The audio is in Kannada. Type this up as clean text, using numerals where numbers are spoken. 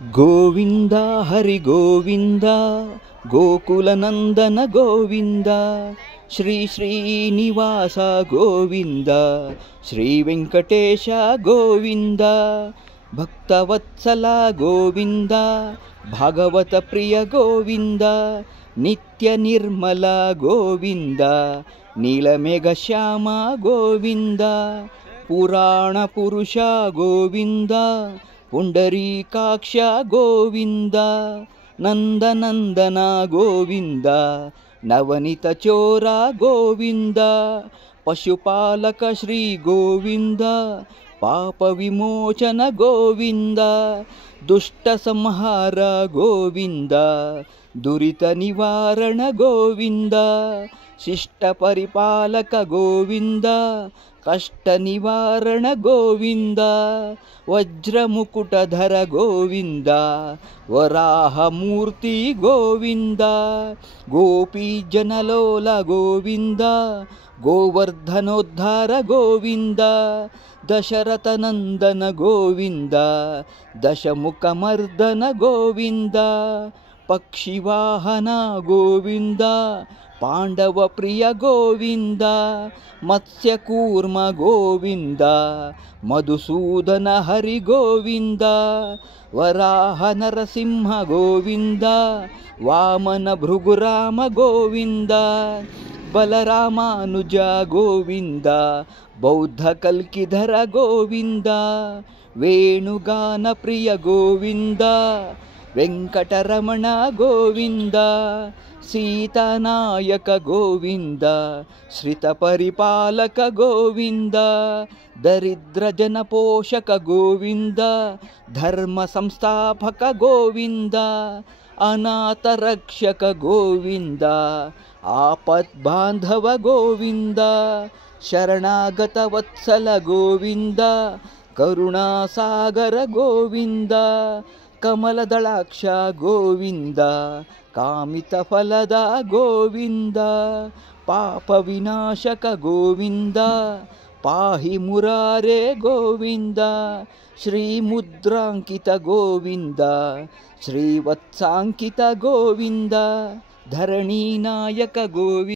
ಗೋವಿಂದ ಹರಿ ಗೋವಿಂದ ಗೋಕುಲನಂದನ ಗೋವಿಂದ ಶ್ರೀ ಶ್ರೀನಿವಾಸ ಗೋವಿಂದ ಶ್ರೀ ವೆಂಕಟೇಶ ಗೋವಿಂದ ಭಕ್ತವತ್ಸಲ ಗೋವಿಂದ ಭಾಗವತ ಪ್ರಿಯ ಗೋವಿಂದ ನಿತ್ಯ ನಿರ್ಮಲ ಗೋವಿಂದ ನೀಲಮೇಘ ಶ್ಯಾಮ ಗೋವಿಂದ ಪುರಾಣ ಪುರುಷ ಗೋವಿಂದ ಪುಂಡರೀಕಾಕ್ಷ ಗೋವಿಂದ ನಂದನಂದನ ಗೋವಿಂದ ನವನಿತ ಚೋರ ಗೋವಿಂದ ಪಶುಪಾಲಕ ಶ್ರೀ ಗೋವಿಂದ ಪಾಪ ವಿಮೋಚನ ಗೋವಿಂದ ದುಷ್ಟ ಸಂಹಾರ ಗೋವಿಂದ ದುರಿತ ನಿವಾರಣ ಗೋವಿಂದ ಶಿಷ್ಟ ಪರಿಪಾಲಕ ಗೋವಿಂದ ಕಷ್ಟ ನಿವಾರಣ ಗೋವಿಂದ ವಜ್ರ ಮುಕುಟಧರ ಗೋವಿಂದ ವರಾಹ ಮೂರ್ತಿ ಗೋವಿಂದ ಗೋಪಿ ಜನಲೋಲ ಗೋವಿಂದ ಗೋವರ್ಧನೋದ್ಧಾರ ಗೋವಿಂದ ದಶರಥ ನಂದನ ಗೋವಿಂದ ದಶಮುಖಮರ್ದನ ಗೋವಿಂದ ಪಕ್ಷಿವಾಹನ ಗೋವಿಂದ ಪಾಂಡವ ಪ್ರಿಯ ಗೋವಿಂದ ಮತ್ಸ್ಯಕೂರ್ಮ ಗೋವಿಂದ ಮಧುಸೂದನ ಹರಿ ಗೋವಿಂದ ವರಾಹ ನರಸಿಂಹ ಗೋವಿಂದ ವಾಮನ ಭೃಗುರಾಮ ಗೋವಿಂದ ಬಲರಾಮಾನುಜ ಗೋವಿಂದ ಬೌದ್ಧ ಕಲ್ಕಿಧರ ಗೋವಿಂದ ವೇಣುಗಾನ ಪ್ರಿಯ ಗೋವಿಂದ ವೆಂಕಟರಮಣ ಗೋವಿಂದ ಸೀತಾನಾಯಕ ಗೋವಿಂದ ಶ್ರಿತ ಪರಿಪಾಲಕ ಗೋವಿಂದ ದರಿದ್ರ ಜನ ಪೋಷಕ ಗೋವಿಂದ ಧರ್ಮ ಸಂಸ್ಥಾಪಕ ಗೋವಿಂದ ಅನಾಥ ರಕ್ಷಕ ಗೋವಿಂದ ಆಪತ್ ಬಾಂಧವ ಗೋವಿಂದ ಶರಣಾಗತ ವತ್ಸಲ ಗೋವಿಂದ ಕರುಣಾಸಾಗರ ಗೋವಿಂದ ಕಮಲದಳಾಕ್ಷ ಗೋವಿಂದ ಕಾಮಿತ ಫಲದ ಗೋವಿಂದ ಪಾಪ ವಿನಾಶಕ ಗೋವಿಂದ ಪಾಹಿ ಮುರಾರೆ ಗೋವಿಂದ ಶ್ರೀ ಮುದ್ರಾಂಕಿತ ಗೋವಿಂದ ಶ್ರೀವತ್ಸಾಂಕಿತ ಗೋವಿಂದ ಧರಣಿ ನಾಯಕ ಗೋವಿಂದ